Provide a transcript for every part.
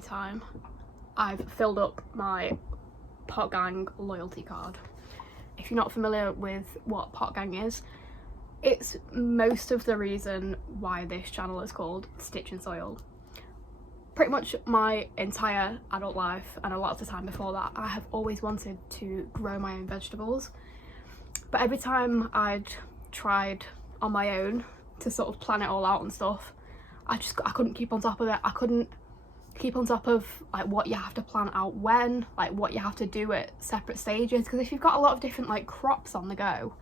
story time. I've filled up my Potgang loyalty card. If you're not familiar with what Potgang is, it's most of the reason why this channel is called Stitch and Soil. Pretty much my entire adult life, and a lot of the time before that, I have always wanted to grow my own vegetables, but every time I'd tried on my own to sort of plan it all out and stuff, I couldn't keep on top of it. I couldn't keep on top of like what you have to plant out when, like what you have to do at separate stages, because if you've got a lot of different like crops on the go,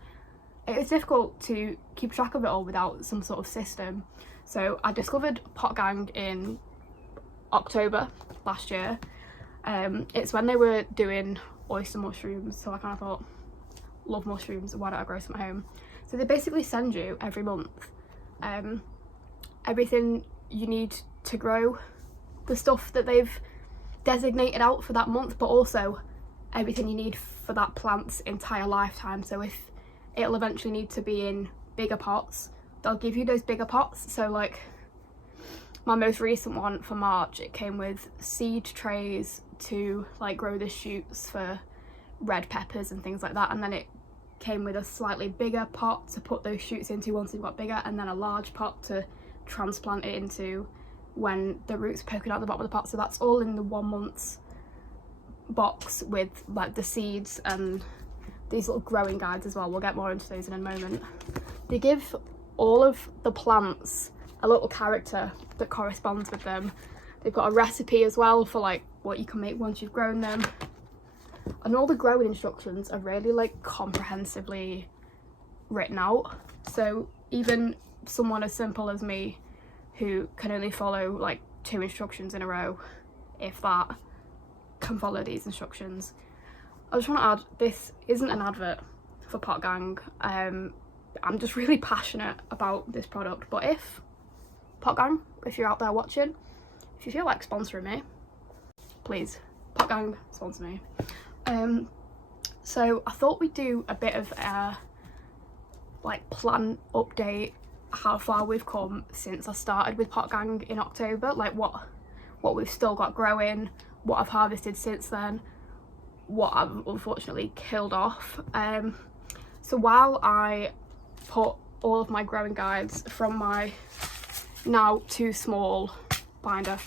it's difficult to keep track of it all without some sort of system. So I discovered Potgang in October last year. It's when they were doing oyster mushrooms, so I kind of thought, love mushrooms, why don't I grow some at home? So they basically send you every month everything you need to grow the stuff that they've designated out for that month, but also everything you need for that plant's entire lifetime. So if it'll eventually need to be in bigger pots, they'll give you those bigger pots. So like my most recent one for March, it came with seed trays to like grow the shoots for red peppers and things like that, and then it came with a slightly bigger pot to put those shoots into once they've got bigger, and then a large pot to transplant it into when the roots are poking out the bottom of the pot. So that's all in the 1 month's box with like the seeds and these little growing guides as well. We'll get more into those in a moment. They give all of the plants a little character that corresponds with them. They've got a recipe as well for like what you can make once you've grown them, and all the growing instructions are really like comprehensively written out. So even someone as simple as me, who can only follow like 2 instructions in a row, if that, can follow these instructions. I just want to add, this isn't an advert for Potgang. I'm just really passionate about this product, but if Potgang, if you're out there watching, if you feel like sponsoring me, please, Potgang, sponsor me. So I thought we'd do a bit of a like plan update, how far we've come since I started with Potgang in October, like what we've still got growing, what I've harvested since then, what I've unfortunately killed off. So while I put all of my growing guides from my now too small binder,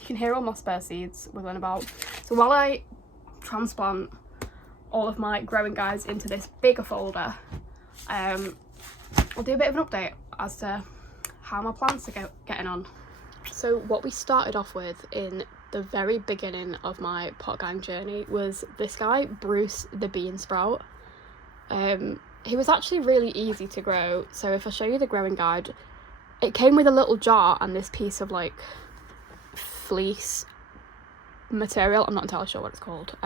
you can hear all my spare seeds wiggling about, so while I transplant all of my growing guides into this bigger folder, I'll do a bit of an update as to how my plants are getting on. So what we started off with in the very beginning of my Potgang journey was this guy, Bruce the bean sprout. He was actually really easy to grow. So if I show you the growing guide, it came with a little jar and this piece of like fleece material. I'm not entirely sure what it's called.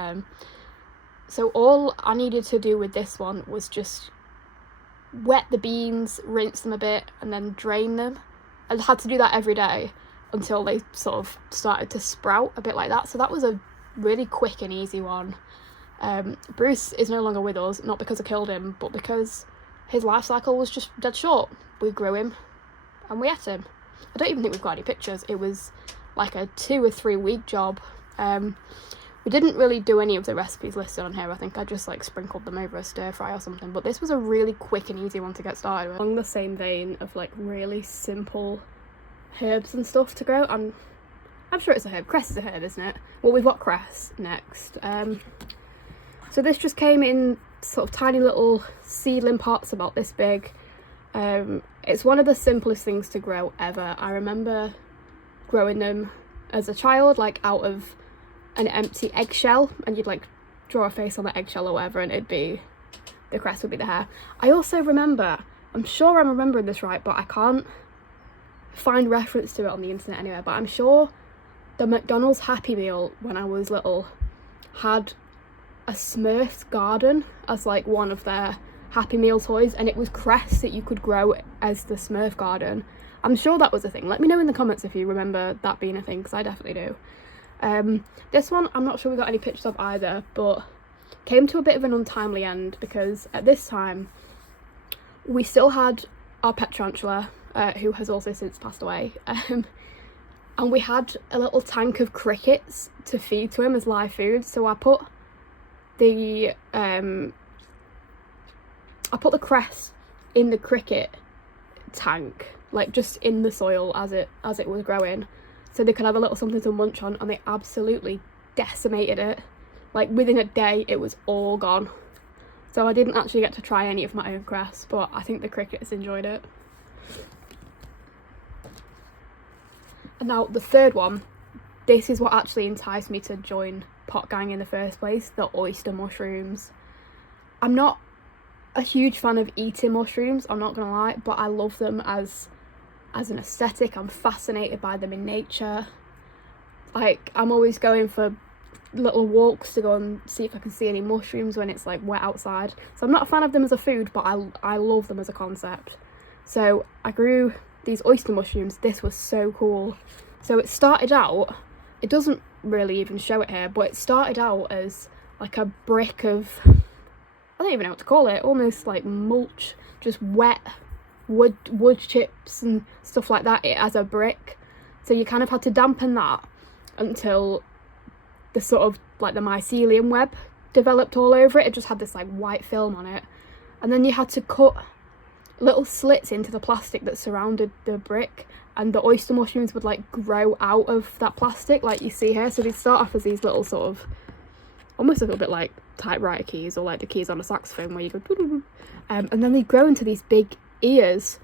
So all I needed to do with this one was just wet the beans, rinse them a bit, and then drain them. I had to do that every day until they sort of started to sprout a bit like that. So that was a really quick and easy one. Bruce is no longer with us, not because I killed him, but because his life cycle was just dead short. We grew him and we ate him. I don't even think we've got any pictures. It was like a 2 or 3 week job. We didn't really do any of the recipes listed on here. I think I just like sprinkled them over a stir fry or something, but this was a really quick and easy one to get started with. Along the same vein of like really simple herbs and stuff to grow, and I'm sure it's a herb. Cress is a herb, isn't it? Well, we've got cress next. So this just came in sort of tiny little seedling pots about this big. It's one of the simplest things to grow ever. I remember growing them as a child, like out of an empty eggshell, and you'd like draw a face on the eggshell or whatever, and it'd be, the crest would be the hair. I also remember, I'm sure I'm remembering this right, but I can't find reference to it on the internet anywhere, but I'm sure the McDonald's Happy Meal when I was little had a Smurf's garden as like one of their Happy Meal toys, and it was cress that you could grow as the Smurf garden. I'm sure that was a thing. Let me know in the comments if you remember that being a thing, because I definitely do. This one I'm not sure we got any pictures of either, but came to a bit of an untimely end because at this time we still had our pet tarantula, who has also since passed away. and we had a little tank of crickets to feed to him as live food. So I put the cress in the cricket tank, like just in the soil as it was growing, so they could have a little something to munch on, and they absolutely decimated it. Like within a day it was all gone. So I didn't actually get to try any of my own cress, but I think the crickets enjoyed it. And now the third one, this is what actually enticed me to join Potgang in the first place, the oyster mushrooms. I'm not a huge fan of eating mushrooms, I'm not gonna lie, but I love them as an aesthetic. I'm fascinated by them in nature. Like, I'm always going for little walks to go and see if I can see any mushrooms when it's like wet outside. So I'm not a fan of them as a food, but I love them as a concept. So I grew these oyster mushrooms. This was so cool. So it started out, it doesn't really even show it here, but it started out as like a brick of, I don't even know what to call it, almost like mulch, just wet wood chips and stuff like that, it as a brick. So you kind of had to dampen that until the sort of like the mycelium web developed all over it. It just had this like white film on it, and then you had to cut little slits into the plastic that surrounded the brick, and the oyster mushrooms would like grow out of that plastic like you see here. So they start off as these little sort of almost a little bit like typewriter keys, or like the keys on a saxophone where you go and then they grow into these big ears.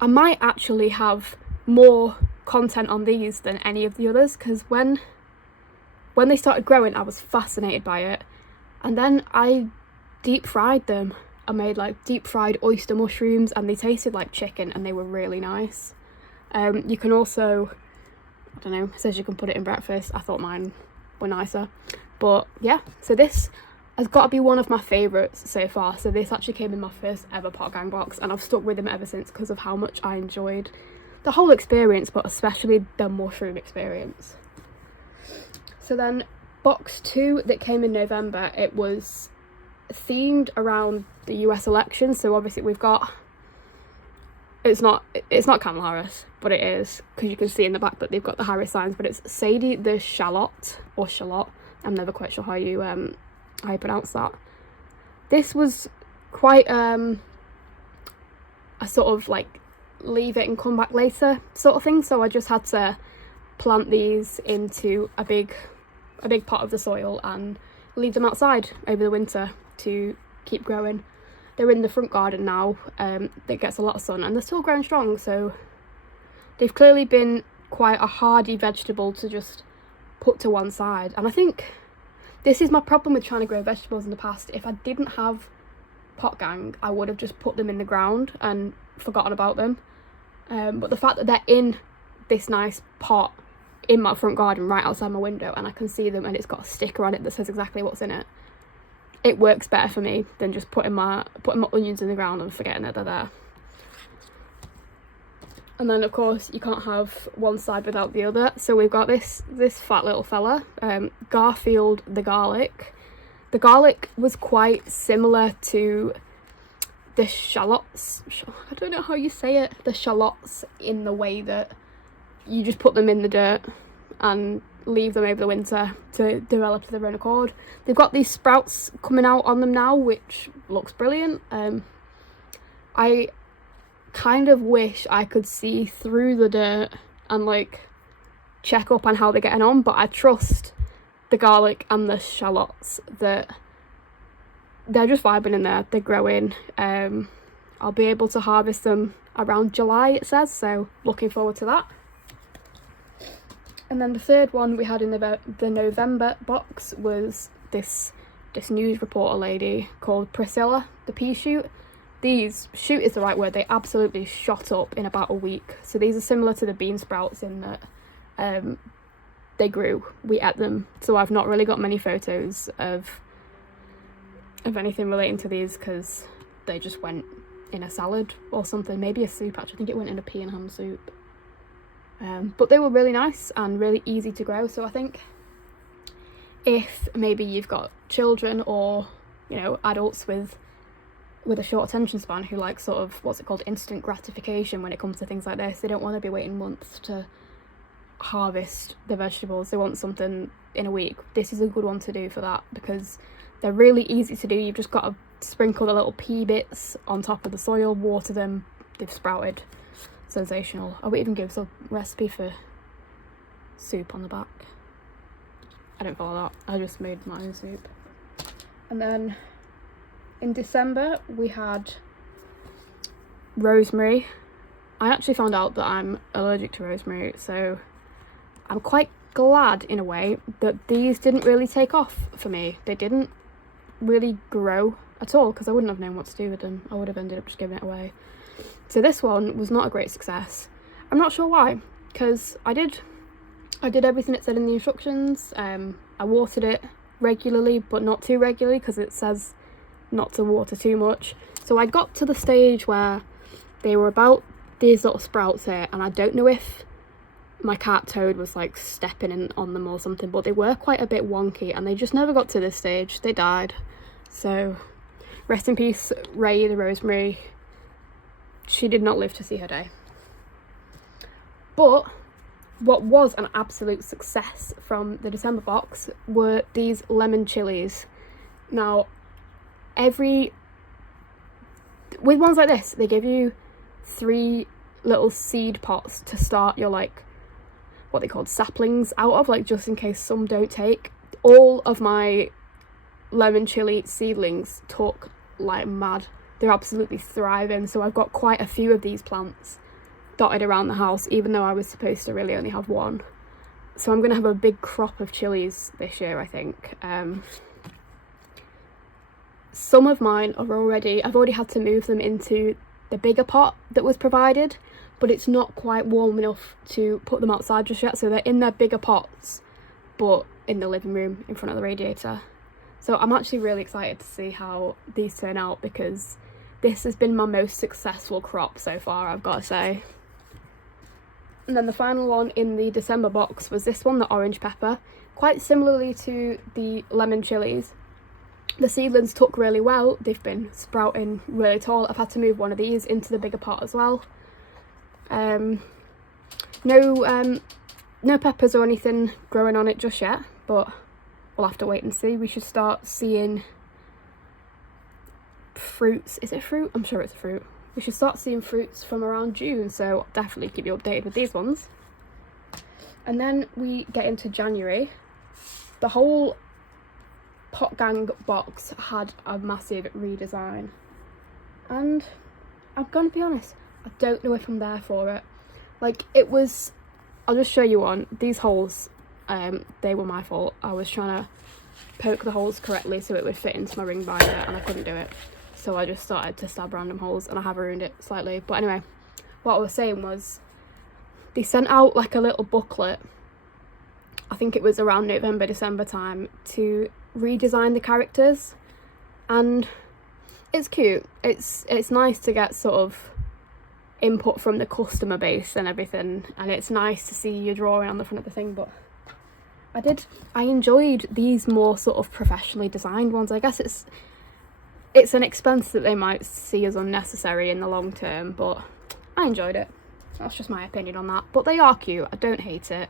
I might actually have more content on these than any of the others, because when they started growing I was fascinated by it, and then I deep fried them. I made like deep fried oyster mushrooms, and they tasted like chicken and they were really nice. You can also, I don't know, it says you can put it in breakfast. I thought mine were nicer, but yeah, so this has got to be one of my favourites so far. So this actually came in my first ever Potgang box, and I've stuck with them ever since because of how much I enjoyed the whole experience, but especially the mushroom experience. So then box 2 that came in November, it was themed around the US election. So obviously we've got, it's not Kamala Harris, but it is, because you can see in the back that they've got the Harris signs, but it's Sadie the Shallot, or Shallot, I'm never quite sure how you pronounce that. This was quite a sort of like leave it and come back later sort of thing, so I just had to plant these into a big pot of the soil and leave them outside over the winter to keep growing. They're in the front garden now, that gets a lot of sun, and they're still growing strong, so they've clearly been quite a hardy vegetable to just put to one side. And I think this is my problem with trying to grow vegetables in the past. If I didn't have Potgang, I would have just put them in the ground and forgotten about them. But the fact that they're in this nice pot in my front garden right outside my window, and I can see them, and it's got a sticker on it that says exactly what's in it, it works better for me than just putting my onions in the ground and forgetting that they're there. And then of course you can't have one side without the other, so we've got this fat little fella, Garfield the garlic. The garlic was quite similar to the shallots, I don't know how you say it, the shallots, in the way that you just put them in the dirt and leave them over the winter to develop to their own accord. They've got these sprouts coming out on them now, which looks brilliant. I kind of wish I could see through the dirt and like check up on how they're getting on, but I trust the garlic and the shallots that they're just vibing in there, they're growing. I'll be able to harvest them around July, it says, so looking forward to that. And then the third one we had in the November box was this news reporter lady called Priscilla the pea shoot. These, shoot is the right word, they absolutely shot up in about a week. So these are similar to the bean sprouts in that they grew, we ate them. So I've not really got many photos of anything relating to these, because they just went in a salad or something, maybe a soup actually. I think it went in a pea and ham soup. But they were really nice and really easy to grow. So I think if maybe you've got children, or you know, adults with a short attention span who like sort of, what's it called, instant gratification when it comes to things like this, they don't want to be waiting months to harvest the vegetables, they want something in a week, this is a good one to do for that, because they're really easy to do. You've just got to sprinkle the little pea bits on top of the soil, water them, they've sprouted. Sensational. I would even give a recipe for soup on the back. I don't follow that, I just made my own soup. And then in December we had rosemary. I actually found out that I'm allergic to rosemary, so I'm quite glad in a way that these didn't really take off for me. They didn't really grow at all, because I wouldn't have known what to do with them. I would have ended up just giving it away. So this one was not a great success. I'm not sure why, because I did everything it said in the instructions. I watered it regularly, but not too regularly, because it says not to water too much. So I got to the stage where they were about these little sprouts here, and I don't know if my cat Toad was like stepping in on them or something, but they were quite a bit wonky, and they just never got to this stage. They died. So rest in peace, Ray the rosemary. She did not live to see her day. But what was an absolute success from the December box were these lemon chilies. Now, with ones like this, they give you 3 little seed pots to start your, like, what they called saplings out of, like, just in case some don't take. All of my lemon chili seedlings took like mad. They're absolutely thriving, so I've got quite a few of these plants dotted around the house, even though I was supposed to really only have one. So I'm going to have a big crop of chilies this year, I think. Some of mine are I've already had to move them into the bigger pot that was provided, but it's not quite warm enough to put them outside just yet, so they're in their bigger pots, but in the living room in front of the radiator. So I'm actually really excited to see how these turn out, because this has been my most successful crop so far, I've got to say. And then the final one in the December box was this one, the orange pepper. Quite similarly to the lemon chilies, the seedlings took really well. They've been sprouting really tall. I've had to move one of these into the bigger pot as well. No peppers or anything growing on it just yet, but we'll have to wait and see. We should start seeing fruits. Is it fruit? I'm sure it's a fruit. We should start seeing fruits from around June, so I'll definitely keep you updated with these ones. And then we get into January. The whole Potgang box had a massive redesign, and I'm gonna be honest, I don't know if I'm there for it. Like, it was, I'll just show you one. These holes, they were my fault. I was trying to poke the holes correctly so it would fit into my ring binder, and I couldn't do it. So I just started to stab random holes, and I have ruined it slightly. But anyway, what I was saying was, they sent out like a little booklet, I think it was around November, December time, to redesign the characters, and it's cute. It's nice to get sort of input from the customer base and everything, and it's nice to see your drawing on the front of the thing. But I enjoyed these more sort of professionally designed ones. I guess it's an expense that they might see as unnecessary in the long term, but I enjoyed it. That's just my opinion on that. But they are cute, I don't hate it.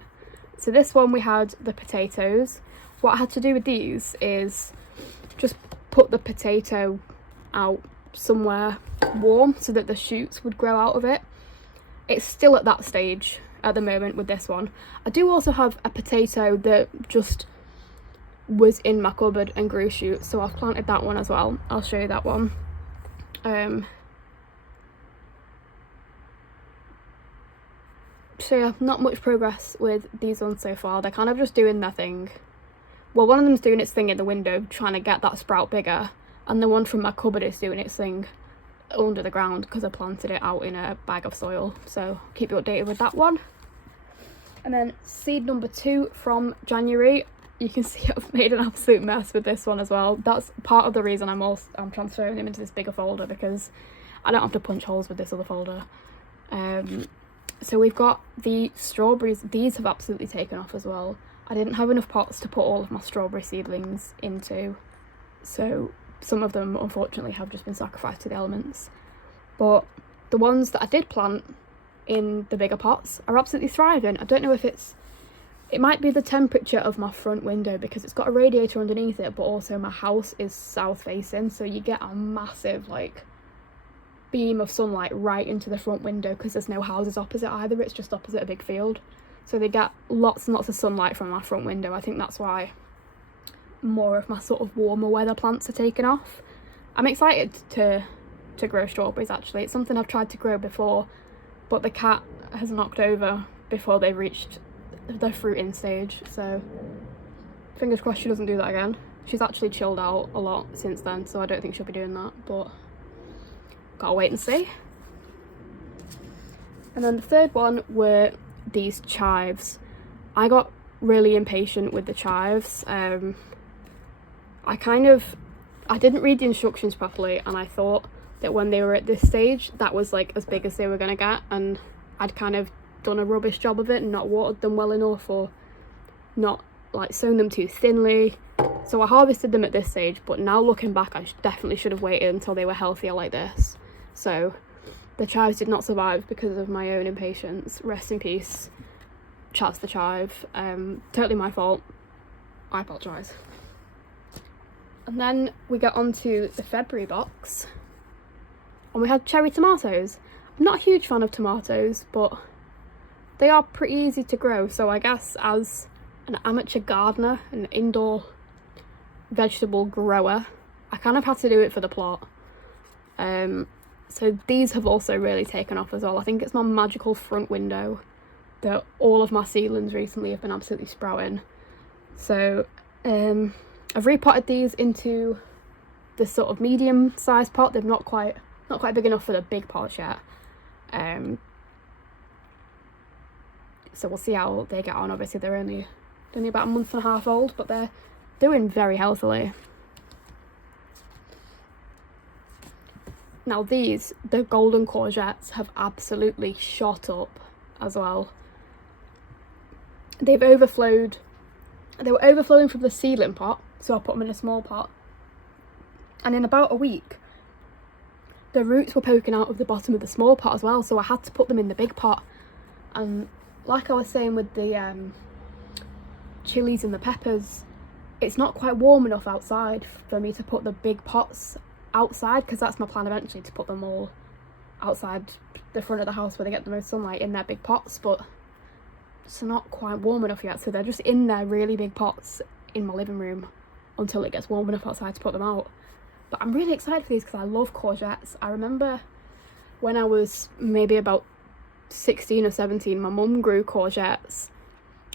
So this one we had the potatoes. What I had to do with these is just put the potato out somewhere warm so that the shoots would grow out of it. It's still at that stage at the moment with this one. I do also have a potato that just was in my cupboard and grew shoots, so I've planted that one as well. I'll show you that one. So yeah, not much progress with these ones so far. They're kind of just doing their thing. Well, one of them's doing its thing in the window, trying to get that sprout bigger, and the one from my cupboard is doing its thing under the ground because I planted it out in a bag of soil. So keep you updated with that one. And then seed number 2 from January. You can see I've made an absolute mess with this one as well. That's part of the reason I'm transferring them into this bigger folder, because I don't have to punch holes with this other folder. So we've got the strawberries. These have absolutely taken off as well. I didn't have enough pots to put all of my strawberry seedlings into, so some of them unfortunately have just been sacrificed to the elements. But the ones that I did plant in the bigger pots are absolutely thriving. I don't know if it's It might be the temperature of my front window because it's got a radiator underneath it, but also my house is south facing, so you get a massive like beam of sunlight right into the front window because there's no houses opposite either, it's just opposite a big field, so they get lots and lots of sunlight from my front window. I think that's why more of my sort of warmer weather plants are taken off. I'm excited to grow strawberries actually. It's something I've tried to grow before, but the cat has knocked over before they reached the fruiting stage, so fingers crossed she doesn't do that again. She's actually chilled out a lot since then, so I don't think she'll be doing that, but gotta wait and see. And then the third one were these chives. I got really impatient with the chives. I didn't read the instructions properly, and I thought that when they were at this stage that was like as big as they were gonna get, and I'd kind of done a rubbish job of it and not watered them well enough, or not like sown them too thinly, so I harvested them at this stage. But now looking back, I definitely should have waited until they were healthier like this. So the chives did not survive because of my own impatience. Rest in peace, Chaz the chive. Totally my fault, I apologise. And then we get on to the February box, and we had cherry tomatoes. I'm not a huge fan of tomatoes, but they are pretty easy to grow, so I guess as an amateur gardener, an indoor vegetable grower, I kind of had to do it for the plot. So these have also really taken off as well. I think it's my magical front window that all of my seedlings recently have been absolutely sprouting. So I've repotted these into this sort of medium sized pot. They're not quite big enough for the big pots yet. So we'll see how they get on. Obviously they're only about a month and a half old, but they're doing very healthily. Now these, the golden courgettes, have absolutely shot up as well. They've overflowed. They were overflowing from the seedling pot, so I put them in a small pot, and in about a week the roots were poking out of the bottom of the small pot as well, so I had to put them in the big pot. And like I was saying with the chilies and the peppers, it's not quite warm enough outside for me to put the big pots outside, because that's my plan eventually, to put them all outside the front of the house where they get the most sunlight in their big pots, but it's not quite warm enough yet, so they're just in their really big pots in my living room until it gets warm enough outside to put them out. But I'm really excited for these because I love courgettes. I remember when I was maybe about 16 or 17, my mum grew courgettes,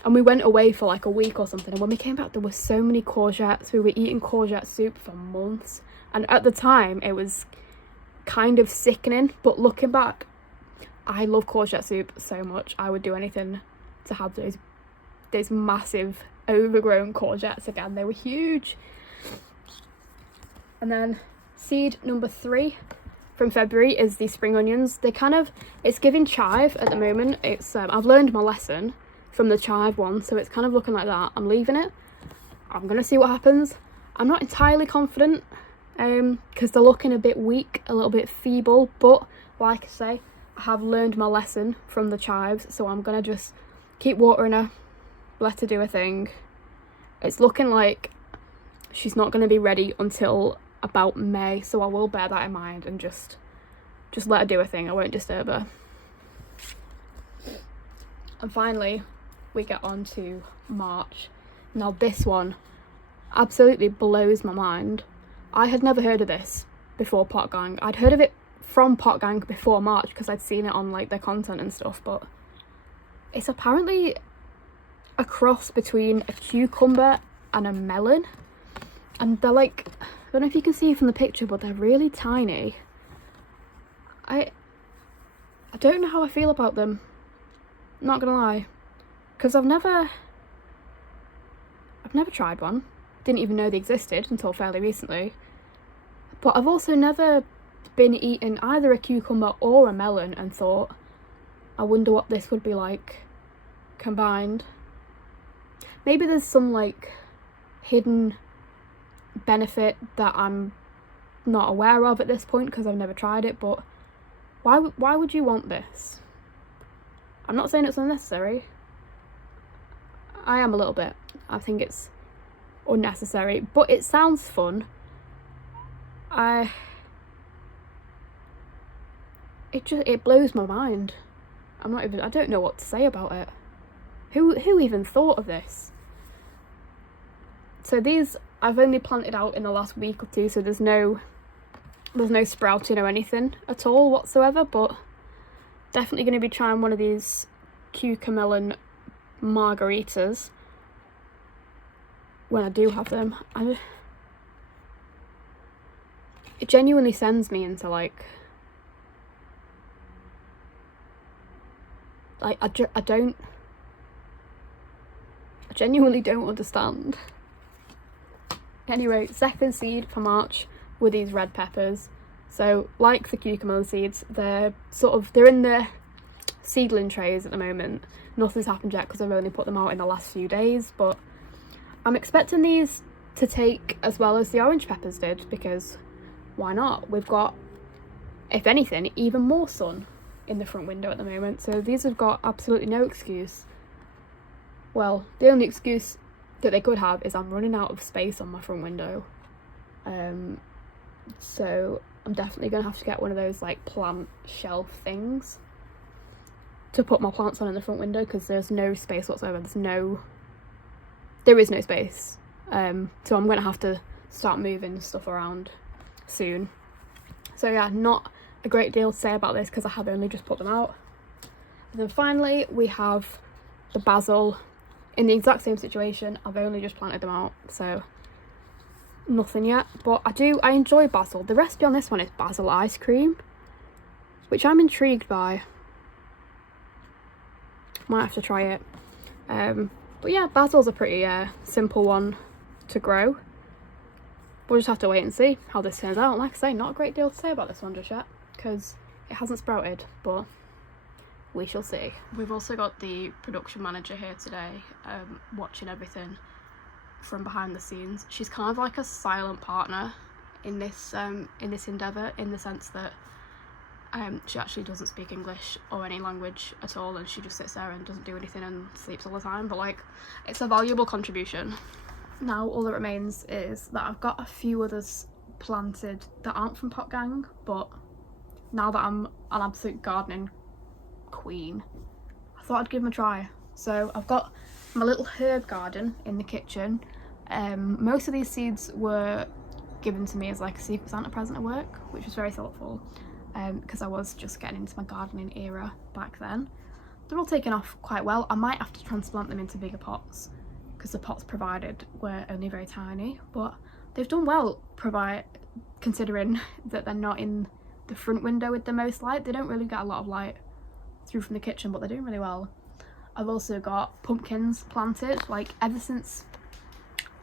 and we went away for like a week or something, and when we came back there were so many courgettes. We were eating courgette soup for months, and at the time it was kind of sickening, but looking back, I love courgette soup so much. I would do anything to have those massive overgrown courgettes again. They were huge. And then seed number 3 from February is the spring onions. It's giving chive at the moment. It's I've learned my lesson from the chive one, so it's kind of looking like that. I'm leaving it. I'm gonna see what happens. I'm not entirely confident because they're looking a bit weak, a little bit feeble, but like I say, I have learned my lesson from the chives, so I'm gonna just keep watering her, let her do her thing. It's looking like she's not going to be ready until about May, so I will bear that in mind and just let her do her thing. I won't disturb her. And finally we get on to March. Now this one absolutely blows my mind. I had never heard of this before Potgang. I'd heard of it from Potgang before March because I'd seen it on like their content and stuff, but it's apparently a cross between a cucumber and a melon, and they're like, I don't know if you can see from the picture, but they're really tiny. I don't know how I feel about them, not gonna lie, because I've never tried one, didn't even know they existed until fairly recently, but I've also never been eating either a cucumber or a melon and thought, I wonder what this would be like combined. Maybe there's some like hidden benefit that I'm not aware of at this point because I've never tried it, but why would you want this? I'm not saying it's unnecessary. I am a little bit. I think it's unnecessary, but it sounds fun. It blows my mind. I don't know what to say about it. Who even thought of this? So these I've only planted out in the last week or two, so there's no sprouting or anything at all whatsoever, but definitely going to be trying one of these cucumber margaritas when I do have them. It genuinely sends me into I genuinely don't understand. Anyway, second seed for March were these red peppers. So like the cucumber seeds, they're in the seedling trays at the moment. Nothing's happened yet because I've only put them out in the last few days, but I'm expecting these to take as well as the orange peppers did, because why not? We've got, if anything, even more sun in the front window at the moment, so these have got absolutely no excuse. Well, the only excuse that they could have is I'm running out of space on my front window. So I'm definitely going to have to get one of those like plant shelf things to put my plants on in the front window, because there's no space whatsoever. There is no space. So I'm going to have to start moving stuff around soon. So yeah, not a great deal to say about this because I have only just put them out. And then finally we have the basil. In the exact same situation, I've only just planted them out, so nothing yet. But I enjoy basil. The recipe on this one is basil ice cream, which I'm intrigued by. Might have to try it. But yeah, basil's a pretty simple one to grow. We'll just have to wait and see how this turns out. Like I say, not a great deal to say about this one just yet, because it hasn't sprouted, but we shall see. We've also got the production manager here today, watching everything from behind the scenes. She's kind of like a silent partner in this endeavour, in the sense that she actually doesn't speak English or any language at all, and she just sits there and doesn't do anything and sleeps all the time, but like, it's a valuable contribution. Now all that remains is that I've got a few others planted that aren't from Potgang, but now that I'm an absolute gardening queen, I thought I'd give them a try. So I've got my little herb garden in the kitchen. Most of these seeds were given to me as like a Secret Santa present at work, which was very thoughtful, because I was just getting into my gardening era back then. They're all taken off quite well. I might have to transplant them into bigger pots because the pots provided were only very tiny, but they've done well, considering that they're not in the front window with the most light. They don't really get a lot of light through from the kitchen, but they're doing really well. I've also got pumpkins planted. Like, ever since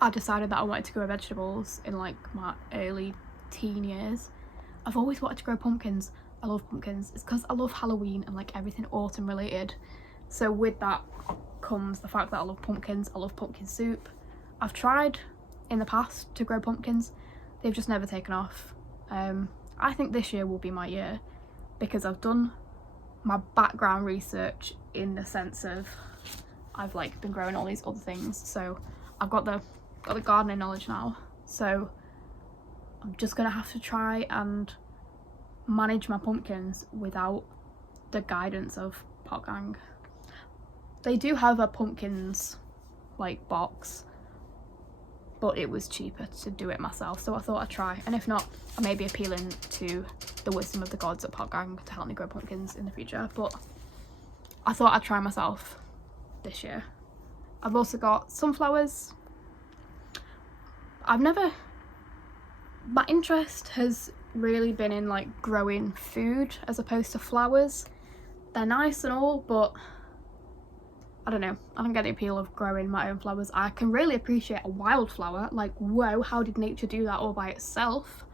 I decided that I wanted to grow vegetables in like my early teen years, I've always wanted to grow pumpkins. I love pumpkins. It's because I love Halloween and like everything autumn related. So with that comes the fact that I love pumpkins. I love pumpkin soup. I've tried in the past to grow pumpkins. They've just never taken off. I think this year will be my year, because I've done my background research in the sense of I've like been growing all these other things, so I've got the gardening knowledge now. So I'm just gonna have to try and manage my pumpkins without the guidance of Potgang. They do have a pumpkins like box, but it was cheaper to do it myself, so I thought I'd try, and if not, I may be appealing to the wisdom of the gods at Potgang to help me grow pumpkins in the future, but I thought I'd try myself this year. I've also got sunflowers. My interest has really been in like growing food as opposed to flowers. They're nice and all, but I don't know, I don't get the appeal of growing my own flowers. I can really appreciate a wildflower, like whoa, how did nature do that all by itself?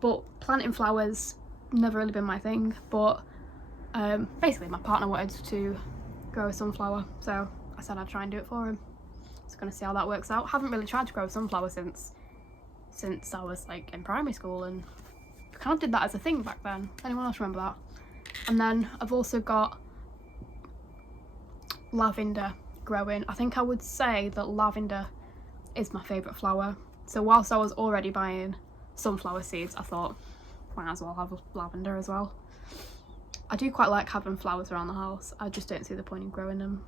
But planting flowers, never really been my thing. But basically my partner wanted to grow a sunflower, so I said I'd try and do it for him. Just gonna see how that works out. Haven't really tried to grow a sunflower since I was like in primary school, and kind of did that as a thing back then. Anyone else remember that? And then I've also got lavender growing. I think I would say that lavender is my favourite flower. So whilst I was already buying sunflower seeds, I thought might as well have lavender as well. I do quite like having flowers around the house. I just don't see the point in growing them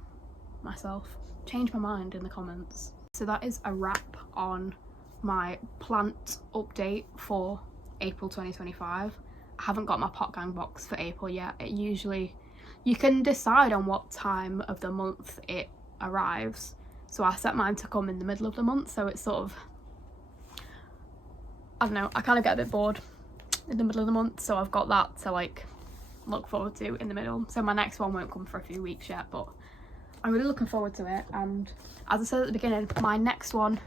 myself. Change my mind in the comments. So that is a wrap on my plant update for April 2025. I haven't got my Potgang box for April yet. It usually, you can decide on what time of the month it arrives. So I set mine to come in the middle of the month, so it's sort of, I don't know, I kind of get a bit bored in the middle of the month, so I've got that to like look forward to in the middle. So my next one won't come for a few weeks yet, but I'm really looking forward to it. And as I said at the beginning, my next one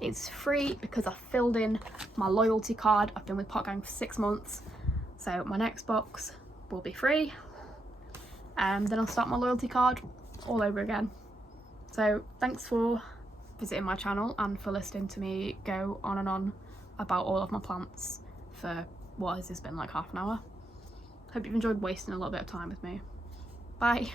is free because I filled in my loyalty card. I've been with Potgang for 6 months, so my next box will be free, and then I'll start my loyalty card all over again. So thanks for visiting my channel and for listening to me go on and on about all of my plants for what has this been, like half an hour. Hope you've enjoyed wasting a little bit of time with me. Bye.